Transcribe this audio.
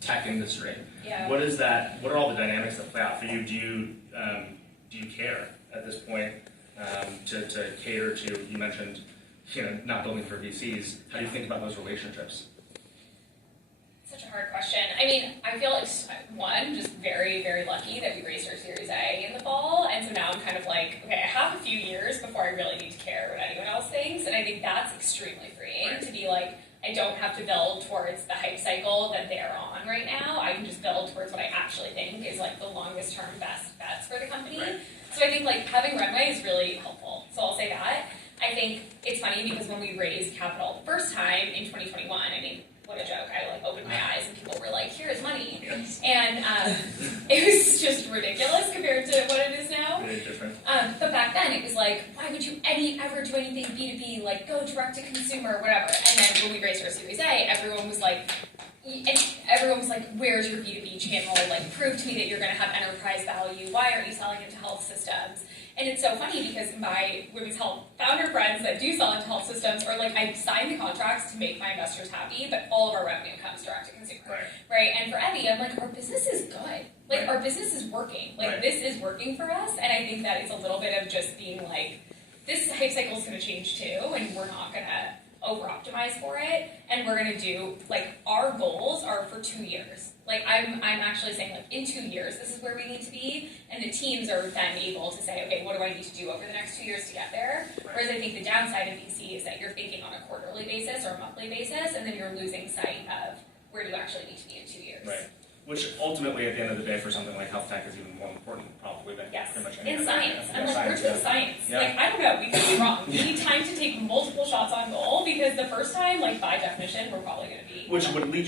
tech industry. Yeah. What is that? What are all the dynamics that play out for you? Do you care at this point to cater to? You mentioned, not building for VCs. How do you think about those relationships? Such a hard question. I mean, I feel like, one, just very, very lucky that we raised our Series A in the fall, and so now I'm kind of like, okay, I have a few years before I really need to care what anyone else thinks, and I think that's extremely freeing to be like, I don't have to build towards the hype cycle that they're on right now. I can just build towards what I actually think is like the longest term best bets for the company. Right. So I think like having runway is really helpful. So I'll say that. I think it's funny because when we raised capital the first time in 2021, I mean, what a joke. I opened my eyes and people were like, here's money. Yes. And it was just ridiculous compared to what it is now. Very different. But back then it was like, why would you ever do anything B2B, like go direct to consumer, whatever. And then when we raised our Series A, everyone was like, where's your B2B channel? Like, prove to me that you're going to have enterprise value. Why aren't you selling into health systems? And it's so funny because my women's health founder friends that do sell into health systems are like, I signed the contracts to make my investors happy, but all of our revenue comes direct to consumer. Right? And for Evvy, I'm like, our business is good. Like, our business is working. Like, this is working for us. And I think that it's a little bit of just being like, this hype cycle is going to change too, and we're not going to over-optimize for it, and we're going to do, like, our goals are for 2 years. Like, I'm actually saying, like, in 2 years, this is where we need to be, and the teams are then able to say, okay, what do I need to do over the next 2 years to get there? Whereas I think the downside of VC is that you're thinking on a quarterly basis or a monthly basis, and then you're losing sight of where you actually need to be in 2 years. Right. Which ultimately, at the end of the day, for something like health tech is even more important, probably, than pretty much any in other science. area. I'm like, we're doing science. Yeah. Like, I don't know, we could be wrong. We need time to take multiple shots on goal, because the first time, like, by definition, we're probably going to be. Which would lead